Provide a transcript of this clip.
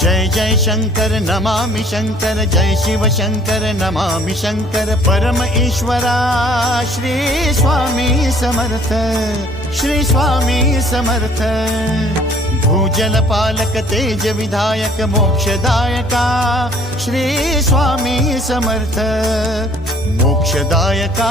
जय जय शङ्कर नमामि शङ्कर जय शिव शंकर नमामि शङ्कर परम ईश्वरा श्री स्वामी समर्थ श्री स्वामी समर्थ भूजलपालक तेज विधायक मोक्षदायका श्री स्वामी समर्थ मोक्षदायका